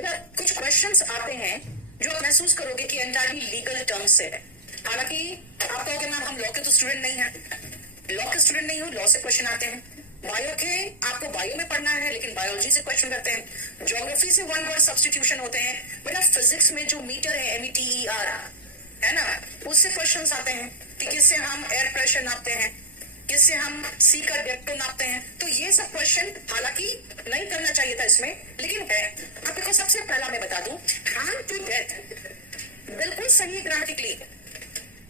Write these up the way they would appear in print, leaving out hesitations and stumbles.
बेटा कुछ क्वेश्चंस आते हैं जो आप महसूस करोगे कि एंटायरली लीगल टर्म्स से है। हालांकि आप कहोगे मैम हम लॉ के तो स्टूडेंट नहीं है, लॉ के स्टूडेंट नहीं हो, लॉ से क्वेश्चन आते हैं। बायो के आपको बायो में पढ़ना है लेकिन बायोलॉजी से क्वेश्चन करते हैं। ज्योग्राफी से वन वर्ड सब्स्टिट्यूशन होते हैं। बेटा फिजिक्स में जो मीटर है METER है ना, उससे क्वेश्चन आते हैं कि किससे हम एयर प्रेशर नापते हैं, किससे हम सी का डेप्थ नापते हैं। तो ये सब क्वेश्चन हालांकि नहीं करना चाहिए था इसमें, लेकिन है। आपको सबसे पहला मैं बता दूं, हार्म टू डेथ बिल्कुल सही ग्रामेटिकली,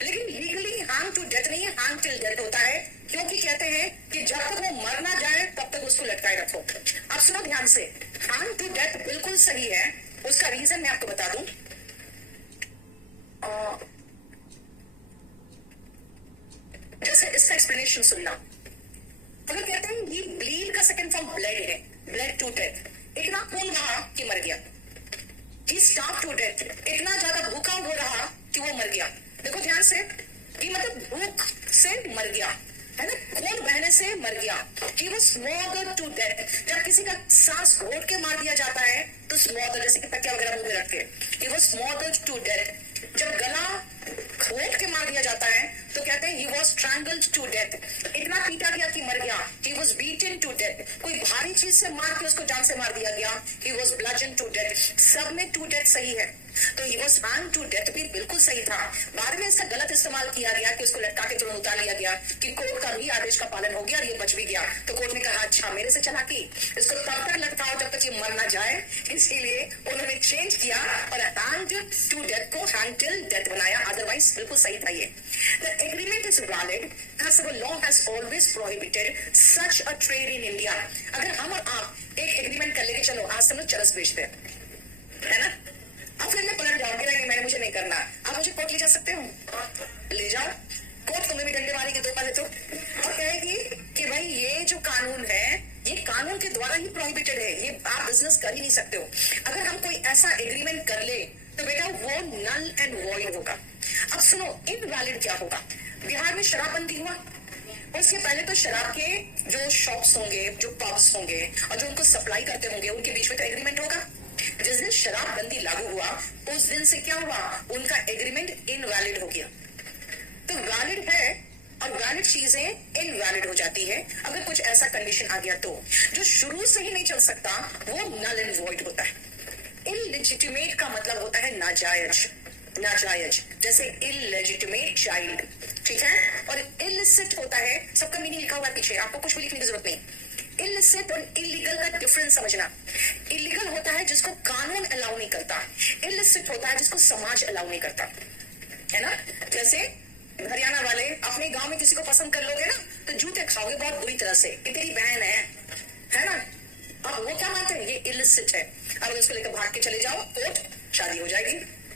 लेकिन लीगली हार्म टू डेथ नहीं है, हार्म टिल डेथ होता है। क्योंकि कहते हैं कि जब तक वो मर ना जाए तब तक उसको लटकाए रखो। अब सुनो ध्यान से, हार्म टू डेथ बिल्कुल सही है। उसका रीजन मैं आपको बता दूं, जैसे इसका एक्सप्लेनेशन सुनना। अगर कहते हैं ये ब्लीड का सेकंड फॉर्म ब्लड है, ब्लड टू डेथ, इतना खून बहा कि मर गया। ही स्टार्व टू डेथ, इतना ज्यादा भूखा हो रहा कि वो मर गया। देखो ध्यान से, कि मतलब भूख से मर गया है ना, खून बहने से मर गया। He was smothered to death। जब किसी का सांस घोट के मार दिया जाता है तो स्मॉदर, जैसे कि तकिया वगैरह मुंह में रख के, He was smothered to death। जब गला घोट के मार दिया जाता है तो कहते हैं He was strangled to death। इतना पीटा गया कि मर गया। He was beaten to death। कोई भारी चीज से मार के उसको जान से मार दिया गया। He was bludgeoned to death। सब में to death सही है। तो He was hanged to death भी बिल्कुल सही था। बाद में इसका गलत इस्तेमाल किया गया कि उसको लटका के तुरंत उतार लिया गया कि कोर्ट का भी आदेश का पालन हो गया और ये बच भी गया। तो कोर्ट ने कहा अच्छा मेरे से चला कि इसको तब तक लटकाओ जब तक ये मर ना जाए, इसीलिए उन्होंने चेंज किया और hanged to death को hanged till death बनाया। अदरवाइज बिल्कुल सही था ये। The agreement is valid as the law has always prohibited such a trade in India। अगर हम और आप एक एग्रीमेंट कर लेके चलो आज से हम लोग चरस बेचते हैं, है ना, अब फिर मैं पलट जाऊंगी नहीं मैंने मुझे नहीं करना, आप मुझे कोर्ट ले जा सकते हो, ले जाओ कोर्ट, तुम्हें भी डंडे मारेगी दो पहले तो, और कहेगी कि भाई ये जो कानून है ये कानून के द्वारा ही प्रोहिबिटेड है, ये आप बिजनेस कर ही नहीं सकते हो। अगर हम कोई ऐसा एग्रीमेंट कर ले तो बेटा वो नल एंड वॉइड होगा। अब सुनो इनवैलिड क्या होगा। बिहार में शराबबंदी हुआ, उसके पहले तो शराब के जो शॉप्स होंगे, जो पब्स होंगे और जो उनको सप्लाई करते होंगे उनके बीच में तो एग्रीमेंट होगा। जिस दिन शराबबंदी लागू हुआ उस दिन से क्या हुआ, उनका एग्रीमेंट इनवैलिड हो गया। तो वैलिड है और वैलिड चीजें इनवैलिड हो जाती है अगर कुछ ऐसा कंडीशन आ गया तो। जो शुरू से ही नहीं चल सकता वो नल एंड वॉइड होता है। इलेजिटिमेट का मतलब होता है नाजायज, नाजायज, जैसे इलेजिटिमेट चाइल्ड, ठीक है। और इलिसिट होता है, सबका मीनिंग लिखा हुआ है पीछे, आपको कुछ भी लिखने की जरूरत नहीं। इलिसिट और इलीगल का डिफरेंस समझना। इलीगल होता है जिसको कानून अलाउ नहीं करता, इलिसिट होता है जिसको समाज अलाउ नहीं करता, है ना। जैसे हरियाणा वाले अपने गांव में किसी को पसंद कर लोगे ना तो जूते खाओगे बहुत बुरी तरह से कि तेरी बहन है ना। अब वो क्या मानते हैं, ये इलिसिट है। अब उसको लेकर भाग के चले जाओ कोर्ट, शादी हो जाएगी।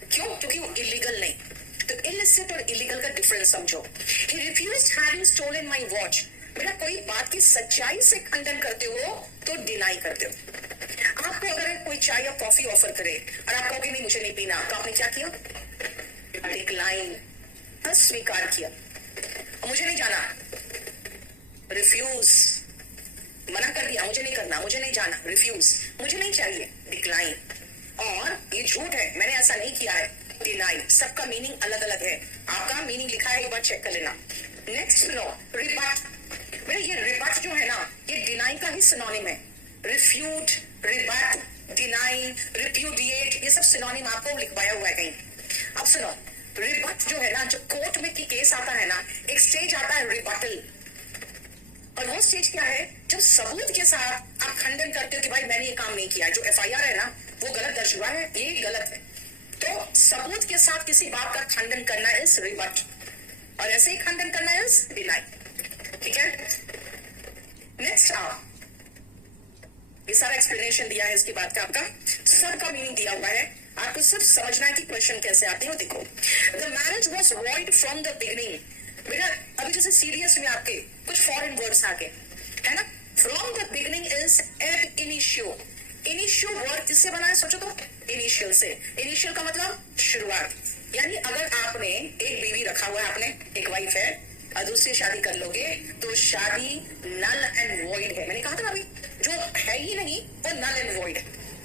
क्यों? क्योंकि वो इलीगल नहीं। तो इलिसिट और इलीगल का डिफरेंस समझो। He refused having stolen my watch। बेटा कोई बात की सच्चाई से खंडन करते हो तो डिनाई करते हो। आपको अगर कोई चाय या कॉफी ऑफर करे और आप कहोगे नहीं मुझे नहीं पीना, तो आपने क्या किया, डिक्लाइन, अस्वीकार किया। मुझे नहीं जाना, रिफ्यूज, मना कर दिया, मुझे नहीं करना, मुझे नहीं जाना, रिफ्यूज, मुझे नहीं चाहिए, डिक्लाइन। और ये झूठ है, मैंने ऐसा नहीं किया है, डिनाई। सबका मीनिंग अलग अलग है, आपका मीनिंग लिखा है एक बार चेक कर लेना। नेक्स्ट सुनो, रिबट। बेटा ये रिबट जो है ना ये डिनाई का ही सिनोनिम है। रिफ्यूट, रिबट, डिनाई, रिप्यूडिएट, ये सब सिनोनिम आपको लिखवाया हुआ है कहीं। अब सुनो, रिबट जो है ना, जब कोर्ट में की केस आता है ना, एक स्टेज आता है रिबटल, और वो स्टेज क्या है, जब सबूत के साथ आप खंडन करते हो कि भाई मैंने ये काम नहीं किया, जो FIR है ना वो गलत दर्ज हुआ है, ये गलत है। तो सबूत के साथ किसी बात का खंडन करना इज रिबट, और ऐसे ही खंडन करना इज डिनाई, ठीक है। नेक्स्ट आओ, ये सारा एक्सप्लेनेशन दिया है इसके बाद का, आपका सबका मीनिंग दिया हुआ है, आपको सिर्फ समझना है कि क्वेश्चन कैसे आते हैं। देखो, the marriage was void from the beginning. बेटा अभी जैसे सीरियस में आपके कुछ फॉरेन वर्ड्स आके, है ना, फ्रॉम द बिगिनिंग इज एब इनिशियो। इनिशियो वर्ड किससे बना है सोचो तो, इनिशियल से। इनिशियल का मतलब शुरुआत, यानी अगर आपने एक बीवी रखा हुआ है, आपने एक वाइफ है और दूसरी शादी कर लोगे तो शादी नल एंड वॉइड है। मैंने कहा था ना अभी, जो है ही नहीं वो नल एंड वॉइड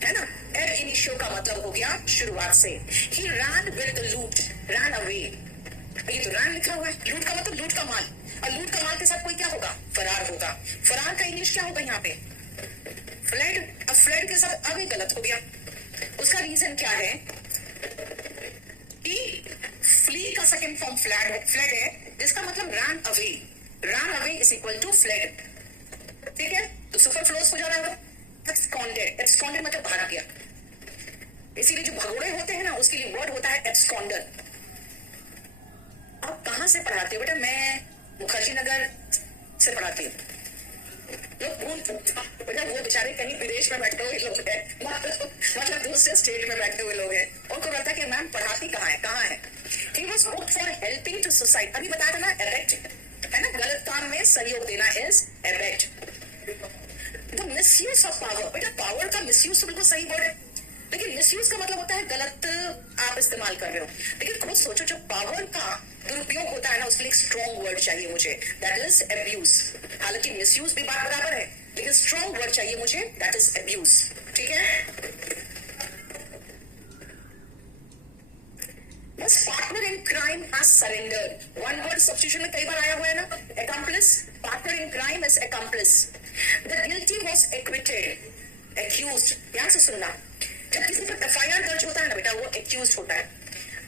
है ना। एब इनिशियो का मतलब हो गया शुरुआत से। ही रैन विद द लूट, रैन अवे। ये तो रैन लिखा हुआ है, लूट का मतलब लूट का माल, और लूट का माल के साथ कोई क्या होगा, फरार होगा। फरार का इंग्लिश क्या होगा यहाँ पे, फ्लेड। अब फ्लेड के साथ अवे गलत हो गया। उसका रीजन क्या है कि फ्ली का सेकंड फॉर्म फ्लेड है, जिसका मतलब ran away. Ran away is equal to fled. ठीक है, तो सुपरफ्लोस हो जा रहा है। एब्सकॉन्डेड, एब्सकॉन्डेड मतलब भाग गया। इसीलिए जो भगोड़े होते हैं ना, उसके लिए वर्ड होता है एब्सकॉन्डर। आप कहां से पढ़ाते हो बेटा? मैं मुखर्जी नगर से पढ़ाती हूँ। बेटा वो बेचारे कहीं विदेश में बैठे हुए लोग हैं, मतलब दूसरे स्टेट में बैठे हुए लोग हैं, उनको लगता है कि मैम पढ़ाती कहाँ है, कहाँ है। He was booked for helping to society। अभी बताया था ना, एबेक्ट है ना, गलत काम में सहयोग देना is abet. The misuse of power, बेटा पावर का मिसयूज तो बिल्कुल सही वर्ड है, लेकिन मिसयूज का मतलब होता है गलत आप इस्तेमाल कर रहे हो। लेकिन खुद सोचो, जब पावर का दुरुपयोग होता है ना, उसके लिए एक स्ट्रॉन्ग वर्ड चाहिए मुझे, दैट इज एब्यूज। हालांकि मिसयूज भी बात बराबर है, लेकिन स्ट्रॉन्ग वर्ड चाहिए मुझे, दैट इज एब्यूज। ठीक है, बस partner in crime has surrendered. One word substitution में कई बार आया हुआ है ना, accomplice। Partner in crime is accomplice। The guilty was acquitted, accused. ध्यान से सुनना, जब किसी पर एफआईआर दर्ज होता है ना बेटा, वो एक्यूज्ड होता है।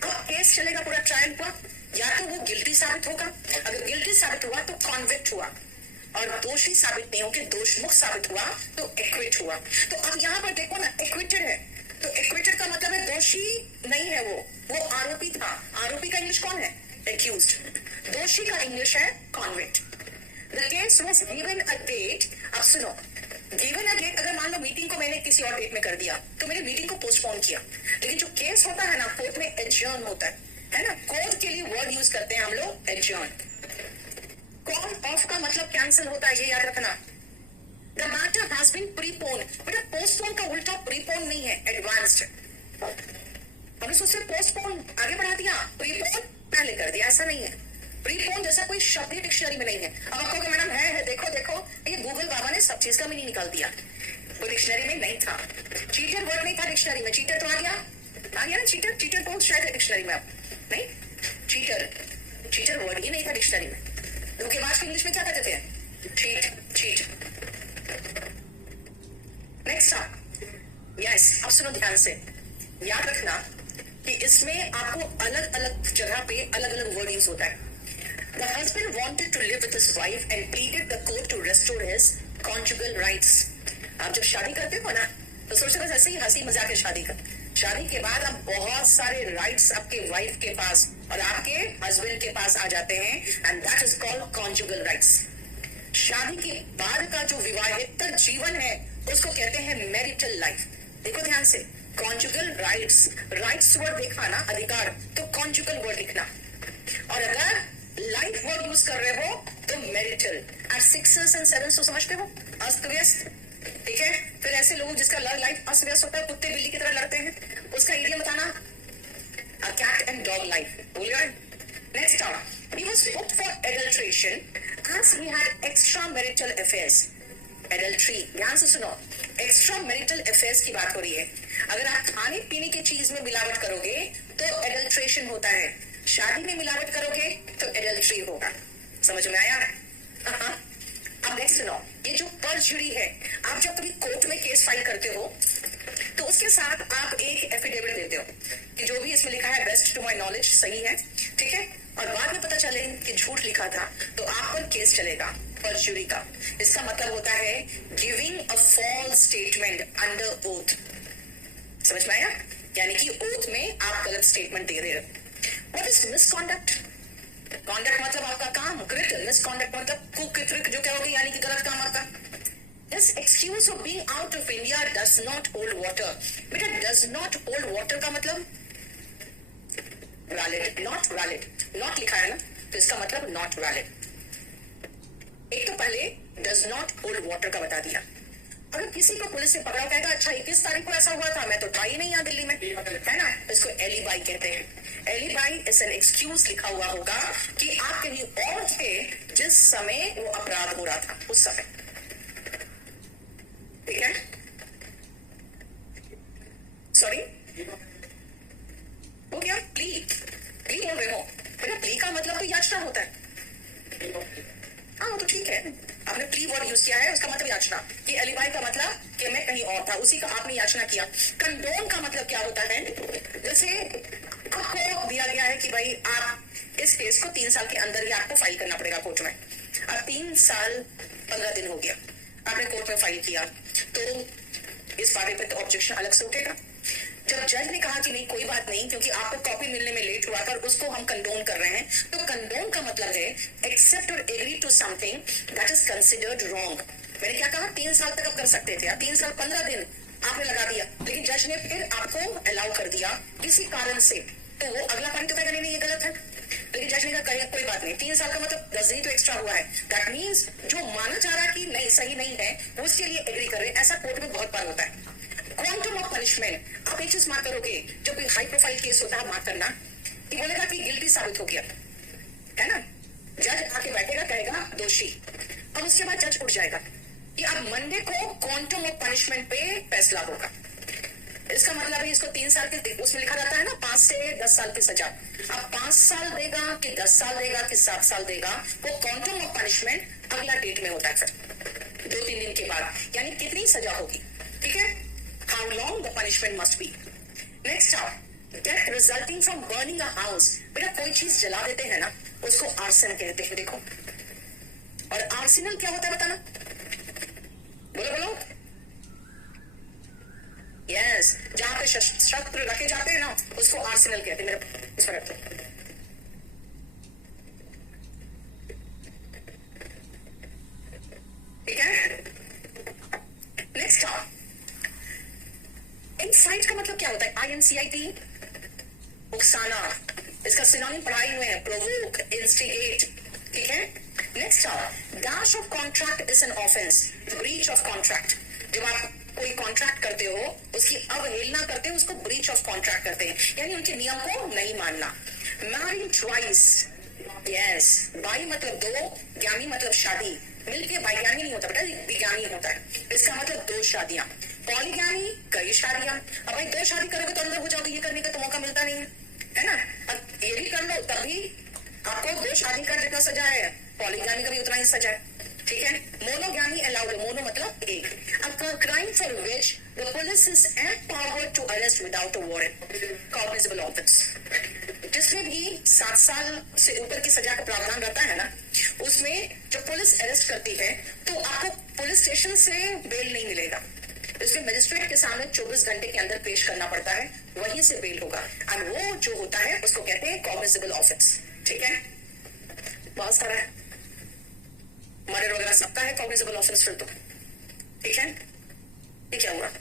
अब केस चलेगा, पूरा ट्रायल हुआ, या तो वो गिल्टी साबित होगा, अगर गिल्टी साबित हुआ तो कॉन्विक्ट हुआ, और दोषी साबित नहीं होकर दोषमुक्त साबित हुआ तो एक्विट हुआ। तो अब यहाँ पर देखो ना, एक्विटेड है, तो एक्विटेड का मतलब है दोषी नहीं है, वो आरोपी था। आरोपी का इंग्लिश कौन है, एक्यूज्ड। दोषी का इंग्लिश है convict. The case was given a date. अब सुनो, गिवन अ डेट, अगर मान लो मीटिंग को मैंने किसी और डेट में कर दिया, तो मैंने मीटिंग को पोस्टपोन किया। लेकिन जो केस होता है ना, कोर्ट में एडजर्न होता है ना, कोर्ट के लिए वर्ड यूज करते हैं हम लोग एडजर्न। कॉल ऑफ का मतलब कैंसिल होता है, ये याद रखना। The matter has been prepone, बेटा पोस्टपोन का उल्टा प्रीपोन नहीं है, एडवांस्ड। हमने सोचते पोस्टपोन आगे बढ़ा दिया, प्रीपोन पहले कर दिया, ऐसा नहीं है। प्रीपोन जैसा कोई शब्द ही डिक्शनरी में नहीं है। अब आपको मैडम है, देखो देखो, ये गूगल बाबा ने सब चीज का मीनिंग निकाल दिया, वो डिक्शनरी में नहीं था। चीटर वर्ड नहीं था डिक्शनरी में, चीटर तो आ गया ना, चीटर, चीटर तो शायद है डिक्शनरी में, आप नहीं, चीटर वर्ड ही नहीं था डिक्शनरी में। धोखेबाज की इंग्लिश में क्या कहते थे, चीट। नेक्स्ट यस, अब सुनो ध्यान से, याद रखना कि इसमें आपको अलग अलग जगह पे अलग अलग वर्ड यूज होता है। The husband wanted to live with his wife and pleaded the court to restore his conjugal rights। आप जब शादी करते हो ना, तो सोचो बस ऐसे ही हंसी मजाक है शादी का। शादी के बाद अब बहुत सारे राइट्स आपके वाइफ के पास और आपके हस्बैंड के पास आ जाते हैं, and that is called conjugal rights. शादी के बाद का जो विवाहितर जीवन है, उसको कहते हैं मैरिटल लाइफ। देखो ध्यान से, कॉन्जुगल राइट्स, राइट्स वर्ड देखा ना, अधिकार, तो कॉन्जुगल वर्ड लिखना, और अगर लाइफ वर्ड यूज कर रहे हो तो मैरिटल। एंड 6 एंड 7 तो समझते हो, अस्त व्यस्त। ठीक है, फिर ऐसे लोग जिसका लाइफ अस्त व्यस्त होता है, कुत्ते बिल्ली की तरह लड़ते हैं, उसका इडियम बताना, a cat and dog life. बोलिए next on, he was booked for adulteration as he had extramarital affairs। Adultery, ध्यान से सुनो, एक्स्ट्रा मैरिटल अफेयर्स की बात हो रही है। अगर आप खाने पीने की चीज में मिलावट करोगे तो एडल्ट्रेशन होता है, शादी में मिलावट करोगे तो एडल्ट्री होगा। समझ में आया? अब नेक्स्ट सुनो, ये जो परजुरी है, आप जब कभी कोर्ट में केस फाइल करते हो तो उसके साथ आप एक एफिडेविट देते हो कि जो भी इसमें लिखा है बेस्ट टू माय नॉलेज सही है, ठीक है, और बाद में पता चले कि झूठ लिखा था, तो आप पर केस चलेगा परजुरी का। इसका मतलब होता है giving a false statement under oath. समझ में आया? यानी कि ओथ में आप गलत स्टेटमेंट दे रहे हो। What is misconduct? कॉन्डक्ट मतलब आपका काम, कृत्य। मिसकॉन्डक्ट मतलब कुकृत्य, जो क्या होगी, यानी कि गलत काम आपका। This excuse of being out of India does not hold water। बेटा does not hold water का मतलब valid, not valid। not लिखा है ना, तो इसका मतलब not valid। एक तो पहले does not hold water का बता दिया। अगर किसी को पुलिस ने पकड़ा, कहेगा अच्छा 21 तारीख को ऐसा हुआ था, मैं तो था ही नहीं यहाँ दिल्ली में, है ना, इसको एलिबाई कहते हैं। एलिबाई इज एन एक्सक्यूज लिखा हुआ होगा कि आप कहीं और थे जिस समय वो अपराध हो रहा था, उस समय। ठीक है, सॉरी, वो क्या प्ली बोल रहे हो बेटा? प्ली का मतलब तो याचना होता है। हाँ वो तो ठीक है, आपने प्ली वर्ड यूज किया है, उसका मतलब याचना। कि अलीबाई का मतलब कि मैं कहीं और था, उसी का आपने याचना किया। कंडोन का मतलब क्या होता है? जैसे आपको दिया गया है कि भाई आप इस केस को 3 साल के अंदर ही आपको फाइल करना पड़ेगा कोर्ट में। अब 3 साल 15 दिन हो गया, आपने कोर्ट में फाइल किया, तो इस बारे पे तो ऑब्जेक्शन अलग से उठेगा। जब जज ने कहा कि नहीं कोई बात नहीं, क्योंकि आपको कॉपी मिलने में लेट हुआ था और उसको हम कंडोन कर रहे हैं, तो कंडोन का मतलब है एक्सेप्ट और agree to something that is considered wrong. मैंने क्या कहा? 3 साल तक आप कर सकते थे, 3 साल 15 दिन आपने लगा दिया, लेकिन जज ने फिर आपको अलाउ कर दिया किसी कारण से, तो वो अगला पॉइंट तो कहेगा नहीं ये गलत है। लेकिन जज ने कहा कोई बात नहीं, 3 साल का मतलब 10 दिन तो एक्स्ट्रा हुआ है, दैट मीन्स जो माना जा रहा है कि नहीं सही नहीं है, वो उसके लिए एग्री कर रहे हैं। ऐसा कोर्ट में बहुत बार होता है। क्वांटम ऑफ पनिशमेंट, आप एक चीज मार्क करोगे, जब कोई हाई प्रोफाइल केस होता है मार्क करना, कि बोलेगा कि गिल्टी साबित हो गया है ना, जज आके बैठेगा कहेगा दोषी, और उसके बाद जज उठ जाएगा कि अब मंडे को क्वांटम ऑफ पनिशमेंट पे फैसला होगा। इसका मतलब है इसको 3 साल के, उसमें लिखा जाता है ना 5 से 10 साल की सजा। अब 5 साल देगा कि 10 साल देगा कि 7 साल देगा, वो क्वांटम ऑफ पनिशमेंट अगला डेट में होता है, फिर 2-3 दिन के बाद, यानी कितनी सजा होगी। ठीक है, how long the punishment must be. Next up, death resulting from burning a house. बेटा कोई चीज जला देते हैं ना, उसको आर्सन कहते हैं। देखो, और आर्सेनल क्या होता है बताना, बोलो। यस, जहां पे शस्त्र रखे जाते हैं ना, उसको आर्सेनल कहते हैं। मेरे इस पर रखते हैं। ठीक है, नेक्स्ट आप इंसाइट का मतलब क्या होता है? INCIT, उकसाना। इसका सिनोनिम पढ़ाई हुए हैं, प्रोवोक, इंस्टिगेट। ठीक है, next dash of contract is an offence, breach of contract. जब आप कोई कॉन्ट्रैक्ट करते हो, उसकी अवहेलना करते हो, उसको ब्रीच ऑफ कॉन्ट्रैक्ट करते हैं, यानी उनके नियम को नहीं मानना। मैरिड ट्वाइस, यस, बाई मतलब 2, ज्ञानी मतलब शादी। मिलके बाईज्ञानी नहीं होता बेटा, विज्ञानी होता है। इसका मतलब 2 शादियां। पॉलीज्ञानी, कई शादियां। अब भाई 2 शादी करोगे तो अंदर हो जाओगे, ये करने का तो मौका मिलता नहीं है ना। अब ये भी कर लो तभी आपको 2 शादी का जितना सजा है, पॉलीज्ञानी का भी उतना ही सजा है। ठीक है, मोनोज्ञानी अलाउड, मोनो मतलब 1। अब crime for which the police is empowered to arrest without a warrant, cognizable offence. जिसमें भी 7 साल से ऊपर की सजा का प्रावधान रहता है ना, उसमें जब पुलिस अरेस्ट करती है तो आपको पुलिस स्टेशन से बेल नहीं मिलेगा, इसमें मजिस्ट्रेट के सामने 24 घंटे के अंदर पेश करना पड़ता है, वहीं से बेल होगा। और वो जो होता है उसको कहते हैं कॉग्निजेबल ऑफेंस। ठीक है, बहुत सारा है, मर्डर वगैरह सबका है कॉग्निजेबल ऑफेंस फिर तो। ठीक है, ये क्या हुआ?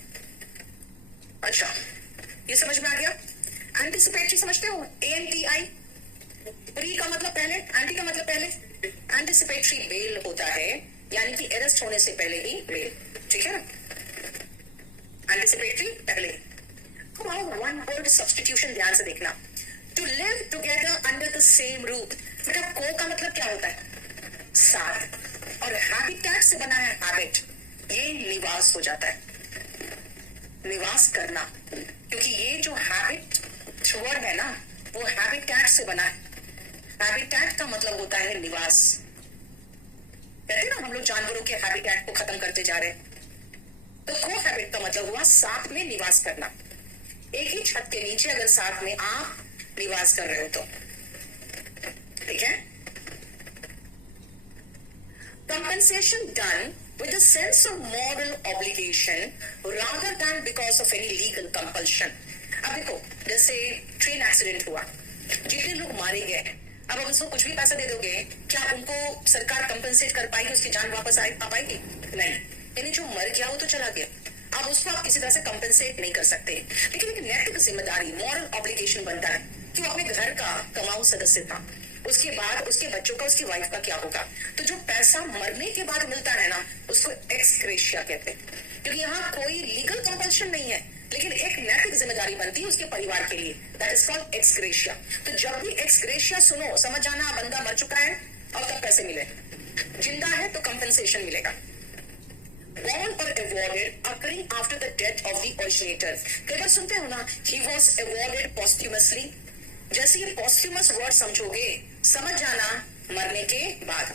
अच्छा, ये समझ में आ गया। एंटीसिपेटरी समझते हो? ANTI, प्री का मतलब पहले, एंटी का मतलब पहले। एंटीसिपेटरी बेल होता है, यानी कि अरेस्ट होने से पहले ही बेल। ठीक है ना, एंटीसिपेटरी पहले। अब वन वर्ड सब्स्टिट्यूशन ध्यान से देखना। To live together under the same roof, बेटा को का मतलब क्या होता है? साथ, और हैबिटेट से बना है हैबिट, ये निवास हो जाता है, निवास करना। क्योंकि ये जो हैबिट वर्ड है ना, वो हैबिटेट से बना है। हैबिटेट का मतलब होता है निवास। कहते ना हम लोग जानवरों के हैबिटेट को खत्म करते जा रहे हैं, तो कोहैबिट का मतलब हुआ साथ में निवास करना। एक ही छत के नीचे अगर साथ में आप निवास कर रहे हो तो। ठीक है, compensation done with a sense of moral obligation rather than because of any legal compulsion. अब देखो, जैसे ट्रेन एक्सीडेंट हुआ, जितने लोग मारे गए, अब उसको कुछ भी पैसा दे दोगे, क्या उनको सरकार कंपनसेट कर पाएगी? उसकी जान वापस आ पाएगी? नहीं। यानी जो मर गया वो तो चला गया, अब उसको आप किसी तरह से कंपनसेट नहीं कर सकते। लेकिन एक नैतिक जिम्मेदारी, मॉरल ऑब्लिगेशन बनता है कि वो अपने घर का कमाऊ सदस्य था, उसके बाद उसके बच्चों का, उसकी वाइफ का क्या होगा। तो जो पैसा मरने के बाद मिलता है ना, उसको एक्स ग्रेशिया कहते हैं। क्योंकि यहाँ कोई लीगल कंपल्शन नहीं है, लेकिन एक नैतिक जिम्मेदारी बनती है उसके परिवार के लिए, that is called x gratia. तो जब भी एक्स ग्रेशिया सुनो, समझ जाना बंदा मर चुका है और तब पैसे मिले, जिंदा है तो कंपनसेशन मिलेगा। born or awarded occurring after the death of the originator. कई बार सुनते हो ना, he was awarded posthumously. जैसे ये posthumous word समझोगे, समझ जाना मरने के बाद.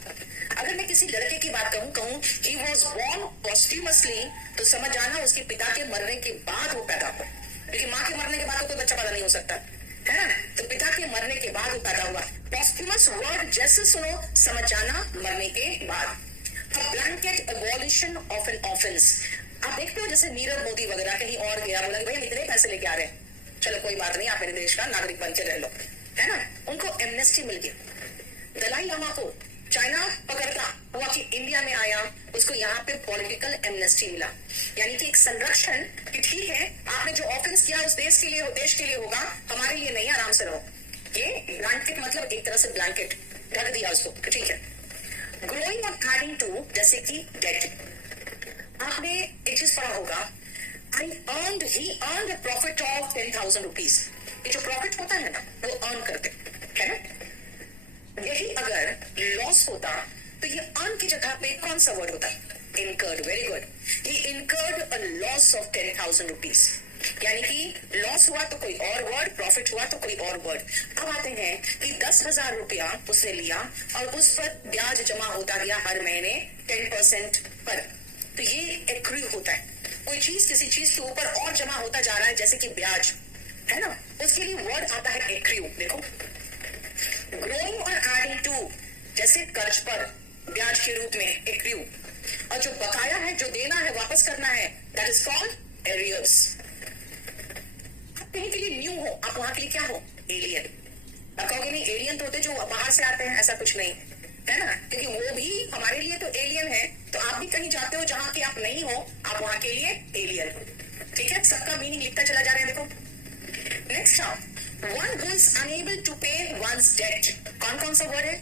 अगर मैं किसी लड़के की बात कहूँ he was born posthumously, तो समझ जाना उसके पिता के मरने के बाद वो पैदा हुआ. क्योंकि माँ के मरने के बाद तो कोई बच्चा पैदा नहीं हो सकता है ना, तो पिता के मरने के बाद वो पैदा हुआ. posthumous word जैसे सुनो समझ जाना मरने के बाद. A blanket abolition of an offense. आप देखते हो जैसे नीरव मोदी वगैरह कहीं और गया, बोला कि भाई हम इतने पैसे लेके आ रहे हैं, चलो कोई बात नहीं, आप मेरे देश का नागरिक बन के रह लो, है ना. उनको एमनेस्टी मिल गया. दलाई लामा को चाइना पकड़ता हुआ कि इंडिया में आया, उसको यहाँ पे पॉलिटिकल एमनेस्टी मिला. यानी कि एक संरक्षण कि ठीक है आपने जो ऑफेंस किया उस देश के लिए होगा, हमारे लिए नहीं, आराम से रहो. ये ब्लैंकेट मतलब एक तरह से ब्लैंकेट ढक दिया उसको, ठीक है. ग्रोइंग और एडिंग टू, जैसे कि डेट. आपने एक चीज पढ़ा होगा, he earned a profit of 10,000 rupees. ये जो प्रॉफिट होता है ना वो अर्न करते है ना. यही अगर लॉस होता तो ये अर्न की जगह पे कौन सा वर्ड होता है? Incurred. Very good. he incurred a loss of 10,000 rupees. यानी कि लॉस हुआ तो कोई और वर्ड, प्रॉफिट हुआ तो कोई और वर्ड. अब आते हैं कि 10,000 रुपया उसने लिया और उस पर ब्याज जमा होता गया हर महीने 10% पर. तो ये एक्रू होता है. कोई चीज किसी चीज के ऊपर और जमा होता जा रहा है, जैसे कि ब्याज, है ना, उसके लिए वर्ड आता है एक्रू. देखो, ग्रोइंग और एडिंग टू, जैसे कर्ज पर ब्याज के रूप में एक्रू, और जो बकाया है, जो देना है, वापस करना है, दैट इज कॉल्ड एरियर्स. कहीं के लिए न्यू हो, आप वहां के लिए क्या हो? एलियन. आप कहोगे नहीं एलियन तो होते जो बाहर से आते हैं, ऐसा कुछ नहीं है ना, क्योंकि वो भी हमारे लिए तो एलियन है. तो आप भी कहीं जाते हो जहां के आप नहीं हो, आप वहां के लिए एलियन. ठीक है, सबका मीनिंग लिखता चला जा रहा है. देखो next, one who is unable to pay one's debt. कौन सा वर्ड है?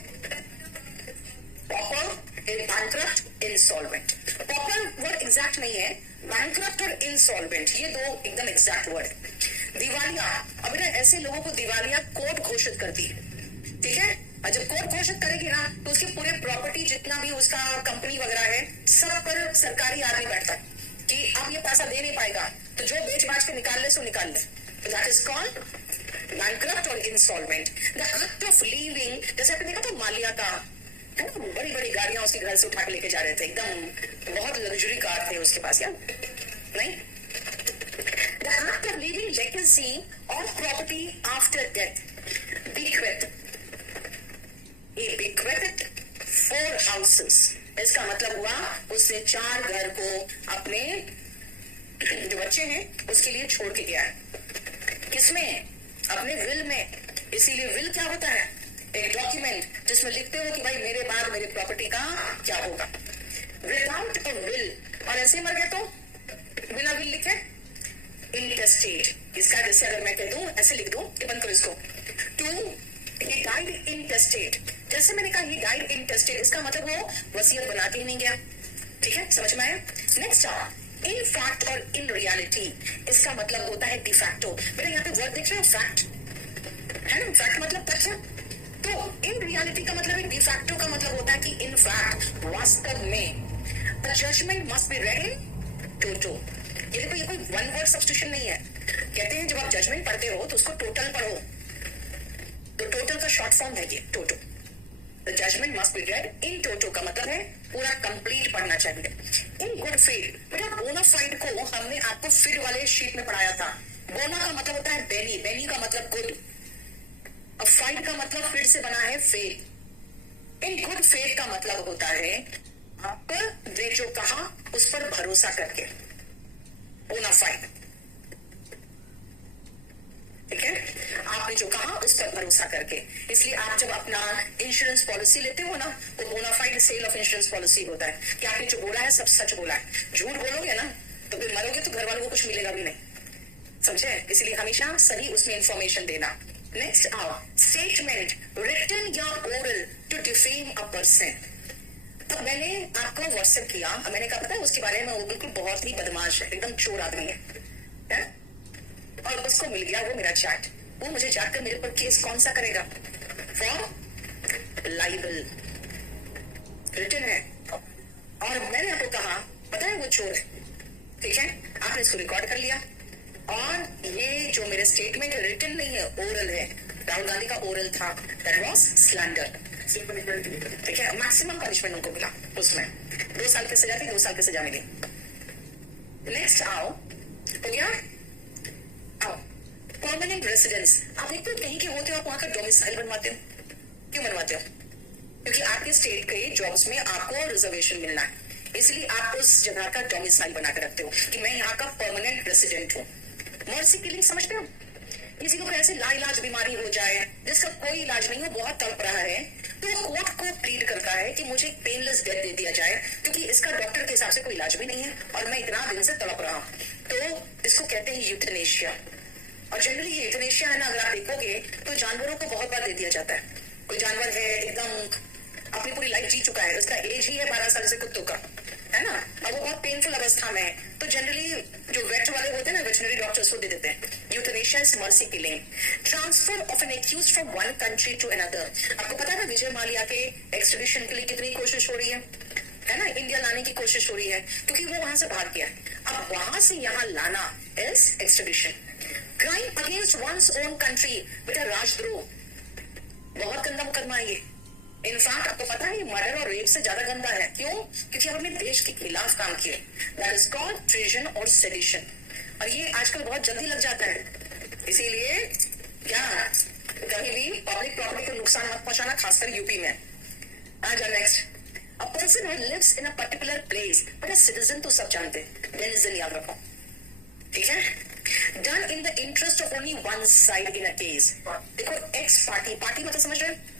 Pauper, bankrupt, insolvent. Pauper word exact नहीं है, बैंकक्रप्ट और इंसॉल्वेंट ये दो एकदम एग्जैक्ट वर्ड है. दिवालिया, अब ना ऐसे लोगों को दिवालिया कोर्ट घोषित करती है. ठीक है, और जब कोर्ट घोषित करेगी ना तो उसके पूरे प्रॉपर्टी जितना भी उसका कंपनी वगैरह है सब पर सरकारी आदमी बैठता है कि अब ये पैसा दे नहीं पाएगा, तो जो बेच बाच के निकाल ले सो निकाल ले. दैट इज कॉल्ड बैंकक्रप्ट और insolvent. The act of leaving, जैसे आपने देखा था माल्या का, है ना, बड़ी बड़ी गाड़ियां उसके घर से उठा के लेके जा रहे थे, एकदम बहुत लग्जरी कार थे उसके पास, यार नहीं. The act of leaving legacy or property after death. Bequeath. He bequeathed 4 houses. इसका मतलब हुआ उसने 4 घर को अपने जो बच्चे हैं उसके लिए छोड़ के गया है. किसमें? अपने विल में. इसीलिए विल क्या होता है? एक डॉक्यूमेंट जिसमें लिखते हो कि भाई मेरे बाद मेरे प्रॉपर्टी का क्या होगा. विदाउट अ विल, और ऐसे मर गए तो बिना विल लिखे इंटेस्टेट. इसका जैसे अगर मैं कह दूं, ऐसे लिख दूं कि बंद करो इसको, टू ही डाइड इंटेस्टेट. जैसे मैंने कहा ही डाइड इंटेस्टेट, इसका मतलब वो वसीयत बना के ही नहीं गया. ठीक है, समझ में आया? नेक्स्ट, इन फैक्ट और इन रियलिटी, इसका मतलब होता है डिफैक्टो. मेरे यहाँ पे वर्ड देख रहे हो, फैक्ट है ना, फैक्ट मतलब तथ्य. तो इन रियलिटी का मतलब है, डिफैक्टो का मतलब होता है कि इन फैक्ट, वास्तव में, the judgment must be read in toto. ये देखो, ये कोई वन वर्ड सब्स्टिट्यूशन नहीं है. कहते हैं जब आप जजमेंट पढ़ते हो तो उसको टोटल पढ़ो, तो टोटल का शॉर्ट फॉर्म है ये toto. The judgment must be read in toto का मतलब है पूरा कंप्लीट पढ़ना चाहिए. इन गुड फेथ, बेटा बोनाफाइड को हमने आपको फिर वाले शीट में पढ़ाया था. बोना का मतलब होता है बेनी, बेनी का मतलब गुड, और फाइड का मतलब फिर से बना है फेथ. इन गुड फेथ का मतलब होता है आप ने जो कहा उस पर भरोसा करके, बोनाफाइड. ठीक है, आपने जो कहा उस पर भरोसा करके. इसलिए आप जब अपना इंश्योरेंस पॉलिसी लेते हो ना, तो bona fide sale of insurance policy होता है कि आपने जो बोला है सब सच बोला है. झूठ बोलोगे ना तो फिर मरोगे तो घर वालों को कुछ मिलेगा भी नहीं. समझे? इसलिए हमेशा सही उसमें इंफॉर्मेशन देना. नेक्स्ट आओ, स्टेटमेंट रिटन या oral to defame a person. अब मैंने आपको व्हाट्सएप किया, मैंने कहा पता है उसके बारे में, वो बिल्कुल बहुत ही बदमाश है, एकदम चोर आदमी है? और उसको मिल गया वो मेरा चैट. वो मुझे जाकर मेरे पर केस कौन सा करेगा? फॉर लाइबल रिटन है. और मैंने आपको कहा पता है वो चोर है, ठीक है, आपने इसको रिकॉर्ड कर लिया, और ये जो मेरे स्टेटमेंट रिटन नहीं है, ओरल है, राहुल गांधी का ओरल था, दैट वाज स्लैंडर, ठीक है, मैक्सिमम पनिशमेंट उनको मिला, उसमें 2 साल की सजा थी, 2 साल की सजा मिली। नेक्स्ट आओ, हो गया, आओ परमानेंट रेसिडेंस। आप देखते हो कहीं के होते हो, आप वहां का डोमिसाइल बनवाते हो, क्यों बनवाते हो? क्योंकि आपके स्टेट के जॉब्स में आपको रिजर्वेशन मिलना है, इसलिए आप उस जगह का डोमिसाइल बनाकर रखते हो कि मैं यहाँ का परमानेंट रेसिडेंट हूँ। मर्सी किलिंग समझते हो? किसी को ऐसे लाइलाज बीमारी हो जाए जिसका कोई इलाज नहीं हो, बहुत तड़प रहा है, तो वो कोर्ट को प्लीड करता है कि मुझे पेनलेस डेथ दे दिया जाए, क्योंकि इसका डॉक्टर के हिसाब से कोई इलाज भी नहीं है और मैं इतना दिन से तड़प रहा हूँ, तो इसको कहते हैं यूथनेशिया। और जनरली ये यूथनेशिया है ना, अगर आप देखोगे तो जानवरों को बहुत बार दे दिया जाता है। कोई जानवर है एकदम अपनी पूरी लाइफ जी चुका है, उसका एज ही है 12 साल से कुत्तों का, है ना, और वो बहुत पेनफुल अवस्था में है, तो जनरली जो वेट वाले होते हैं ना, वेटरनरी डॉक्टर्स को दे देते हैं। Euthanasia is mercy killing. Transfer of an accused from one country to another. आपको पता है ना, विजय माल्या के एक्सट्रेडिशन के लिए कितनी कोशिश हो रही है ना, इंडिया लाने की कोशिश हो रही है, क्योंकि वो वहां से भाग गया। अब वहां से यहाँ लाना is extradition. Crime against one's own country, बेटा राजद्रोह, बहुत गंदा मुकदमा है ये। इनफैक्ट आपको पता है, मर्डर और रेप से ज्यादा गंदा है, क्यों? क्योंकि आपने देश के खिलाफ काम किया, दैट इज कॉल्ड ट्रेजन और सेडिशन, और ये आजकल बहुत जल्दी लग जाता है, इसीलिए क्या कभी भी पब्लिक प्रॉपर्टी को नुकसान मत पहुंचाना, खासकर यूपी में। आ जाओ next. A person who lives in a particular place, but citizen तो सब जानते हैं, डेनिजन याद रखो, ठीक है। Done in the interest of only one side in a case. देखो एक्स पार्टी, पार्टी मतलब समझ रहे हैं,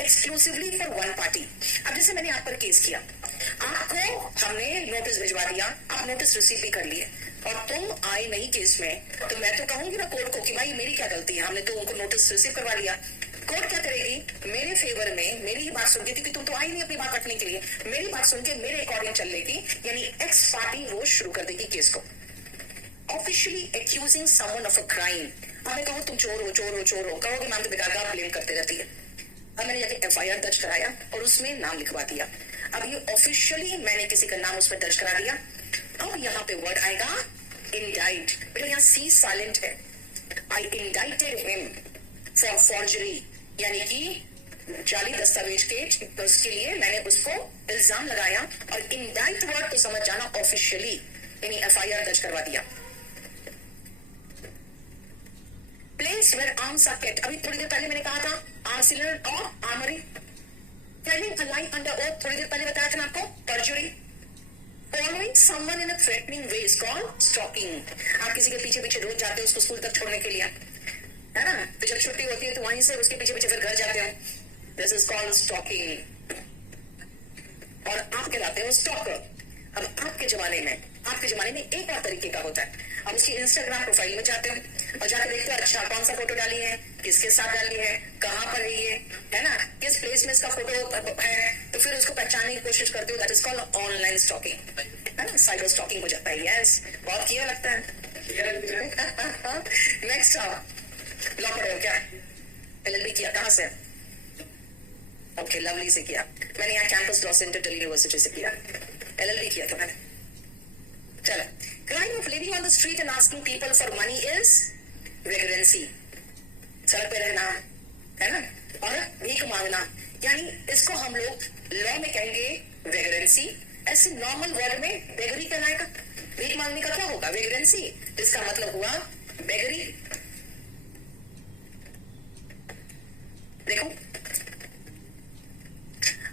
एक्सक्लूसिवली फॉर वन पार्टी। अब जैसे मैंने आप पर केस किया, आपको हमने नोटिस भिजवा दिया, आप नोटिस रिसीव भी कर लिए, और तुम आए नहीं केस में, तो मैं तो कहूंगी ना कोर्ट को कि भाई मेरी क्या गलती है, हमने तो उनको नोटिस रिसीव करवा लिया। कोर्ट क्या करेगी? मेरे फेवर में मेरी ही बात सुन के, क्योंकि तुम तो आई नहीं अपनी बात रखने के लिए, मेरी बात सुन के मेरे अकॉर्डिंग चल लेगी, यानी एक्स पार्टी वो शुरू कर देगी केस को। Officially accusing someone of a crime. अब मैं कहूँ तुम चोर हो, चोर हो, चोर हो, कहोगे मैम तो बेकार का ब्लेम करते रहती है। अब मैंने जाके एफआईआर दर्ज कराया और उसमें नाम लिखवा दिया। अब ये ऑफिशियली मैंने किसी का नाम उसमें दर्ज करा दिया। अब यहाँ पे वर्ड आएगा इंडाइट, बेटा यहाँ सी साइलेंट है। आई इंडाइटेड हिम फॉर फॉर्जरी, यानी कि जाली दस्तावेज के उसके लिए मैंने उसको इल्जाम लगाया, और इंडाइट वर्ड तो समझ जाना ऑफिशियली, यानी एफआईआर दर्ज करवा दिया। Place where arms are kept, अभी थोड़ी देर पहले मैंने कहा था आर्सिलर और armoury. Telling a lie under oath, थोड़ी देर पहले बताया था ना आपको, perjury. Following someone in a threatening way is called stalking. आप किसी के पीछे पीछे रोज जाते हो उसको स्कूल तक छोड़ने के लिए, है ना, तो जब छुट्टी होती है तो वहीं से उसके पीछे पीछे फिर घर जाते हो, दिस इज कॉल्ड स्टॉकिंग, और आप कहलाते हो स्टॉकर। अब आपके जमाने में एक और तरीके का होता है। अब उसकी इंस्टाग्राम प्रोफाइल में जाते हो और जाकर देखते हो, अच्छा कौन सा फोटो डाली है, किसके साथ डाली है, कहाँ पर है ये, है ना, किस प्लेस में इसका फोटो है, तो फिर उसको पहचानने की कोशिश करते हो, that is called online stalking, है ना, साइबर स्टॉकिंग हो जाता है। यस, बहुत किया लगता है। नेक्स्ट लॉ पढ़े हो क्या? एलएलबी किया, कहाँ से? ओके, लवली से किया। मैंने यहाँ campus law centre Delhi university से किया, एलएलबी किया था मैंने। चलो, crime of living on the street and asking people for money is vagrancy. सड़क पे रहना, है ना, और भीख मांगना, यानी इसको हम लोग लॉ में कहेंगे वेग्रेंसी। ऐसे नॉर्मल वर्ड में बेगरी कहलाएगा। भीख मांगने का क्या होगा? वेग्रेंसी, जिसका मतलब हुआ बेगरी। देखो,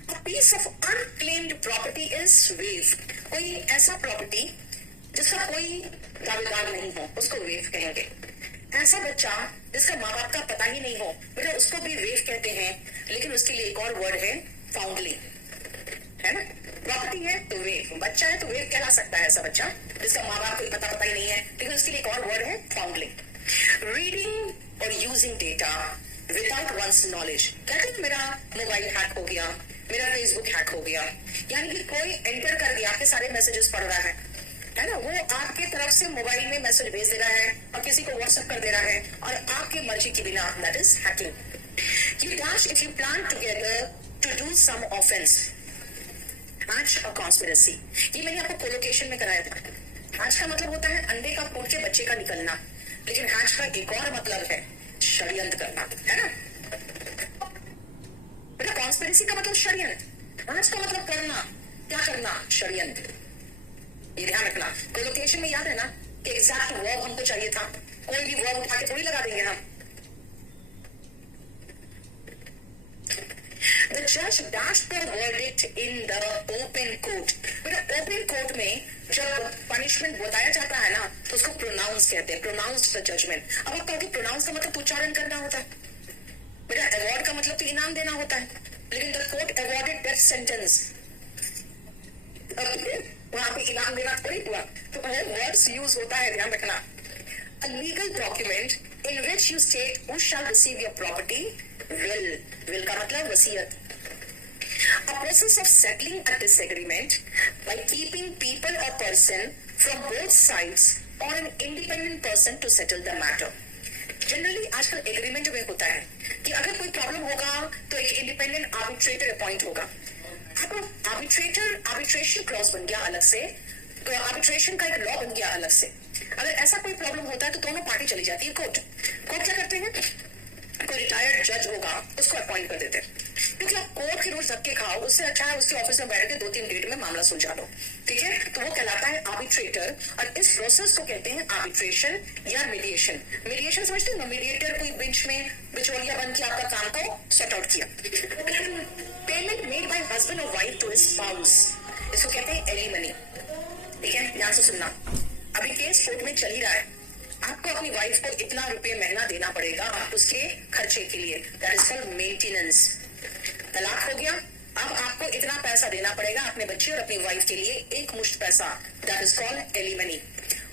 a piece of unclaimed property is waif। कोई ऐसा प्रॉपर्टी जिसका कोई दावेदार नहीं हो, उसको वेफ कहेंगे। ऐसा बच्चा जिसका माँ बाप का पता ही नहीं हो, बेटा उसको भी वेफ कहते हैं, लेकिन उसके लिए एक और वर्ड है फाउंडलिंग, है ना। प्रॉपर्टी है तो वेफ, बच्चा है तो वेफ कहला सकता है ऐसा बच्चा जिसका माँ बाप को पता ही नहीं है, लेकिन उसके लिए एक और वर्ड है फाउंडलिंग। रीडिंग और using data without one's knowledge. कहते हैं मेरा मोबाइल हैक हो गया, मेरा फेसबुक हैक हो गया, यानी कि कोई एंटर कर गया, आपके सारे मैसेजेस पढ़ रहा है ना, वो आपके तरफ से मोबाइल में मैसेज भेज दे रहा है और किसी को व्हाट्सएप कर दे रहा है, और आपके मर्जी के बिना, that is hacking. You dash if you plan together to do some offence, hatch और कॉन्स्पिरेसी, ये मैंने आपको कोलोकेशन में कराया था। हैच का मतलब होता है अंडे का फूट के बच्चे का निकलना, लेकिन हैच का एक और मतलब है षड्यंत्र करना, है ना। बेटा कॉन्स्पिरेसी का मतलब षड्यंत्र, हैच का मतलब करना, क्या करना, षड्यंत्र। ये ध्यान रखना। कोलोकेशन में याद है ना कि एग्जैक्ट वर्ब हमको चाहिए था, कोई भी वर्ब उठा के थोड़ी लगा देंगे हम। The judge dashed the verdict in the open court. बेटा ओपन कोर्ट में जब पनिशमेंट बताया जाता है ना तो उसको प्रोनाउंस कहते हैं, प्रोनाउंस्ड द जजमेंट। अब आप कहोगे प्रोनाउंस का मतलब उच्चारण करना होता है, बेटा अवार्ड का मतलब तो इनाम देना होता है, लेकिन the court awarded death sentence, वहां पे इनाम देना थोड़ी हुआ, तो वर्ड्स यूज होता है, ध्यान रखना। A legal document in which you state who shall receive your property, will का मतलब वसीयत। A process of settling a disagreement by keeping people or person from both sides or an independent person to settle the matter. Generally आजकल agreement में होता है कि अगर कोई प्रॉब्लम होगा तो एक इंडिपेंडेंट आर्बिट्रेटर अपॉइंट होगा। अब आर्बिट्रेशन क्लॉज बन गया अलग से, तो आर्बिट्रेशन का एक लॉ बन गया अलग से। अगर ऐसा कोई प्रॉब्लम होता है तो दोनों पार्टी चली जाती है कोर्ट। कोर्ट क्या करते हैं, कोई रिटायर्ड जज होगा उसको अपॉइंट कर देते हैं, क्योंकि आप कोर्ट के रोज धक्के खाओ, उससे अच्छा है उसके ऑफिस में बैठ के 2-3 डेट में मामला सुलझा लो, ठीक है। तो वो कहलाता है आर्बिट्रेटर, और इस प्रोसेस को कहते हैं आर्बिट्रेशन या मीडिएशन। मीडिएशन समझते हो, मीडिएटर कोई बीच में बिचौलिया बन के आपका काम को सॉर्ट आउट किया। पेमेंट मेड बाय हस्बैंड और वाइफ टू हिज स्पाउस, इसको कहते हैं एलिमनी, ठीक है। ध्यान से सुनना, अभी केस कोर्ट में चल ही रहा है, आपको अपनी वाइफ को इतना रुपये महीना देना पड़ेगा उसके खर्चे के लिए, दैट इज कॉल्ड मेंटेनेंस। तलाक हो गया, अब आपको इतना पैसा देना पड़ेगा अपने बच्चे और अपनी वाइफ के लिए, एक मुश्त पैसा, दैट इज कॉल्ड एलिमनी।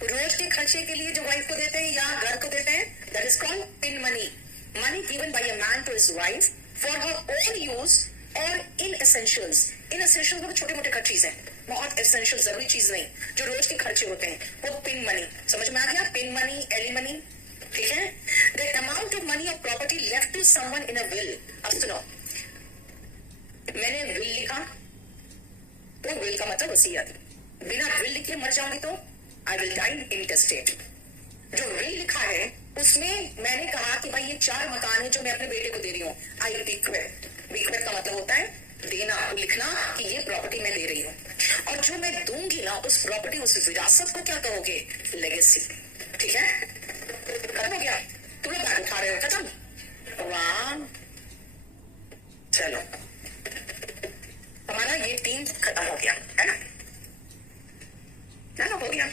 रोज के खर्चे के लिए जो वाइफ को देते हैं या घर को देते हैं, that is called pin money, money given by a man to his wife for her own use और इन एसेंशियल्स। इन एसेंशियल्स में छोटे मोटे चीज है, बहुत एसेंशियल जरूरी चीज नहीं, जो रोज के खर्चे होते हैं, वो पिन मनी। समझ में आ गया, पिन मनी, एलिमनी, ठीक है। द अमाउंट ऑफ मनी और property left to someone in a will. अब सुनो, मैंने विल लिखा तो विल का मतलब वसीयत, बिना विल लिखे मर जाऊंगी तो आई विल डाई इंटेस्टेट। जो विल लिखा है उसमें मैंने कहा कि भाई ये 4 मकान है जो मैं अपने बेटे को दे रही हूँ, आई बिक्वेट। बिक्वेट का मतलब होता है देना, लिखना कि ये प्रॉपर्टी मैं दे रही हूँ, और जो मैं दूंगी ना उस प्रॉपर्टी, उस विरासत को क्या कहोगे, लेगेसी, ठीक है। खत्म हो गया, तुम लोग बैग उठा रहे हो, खत्म, वाह, चलो हमारा ये टीम खत्म हो गया, है ना, हो गया।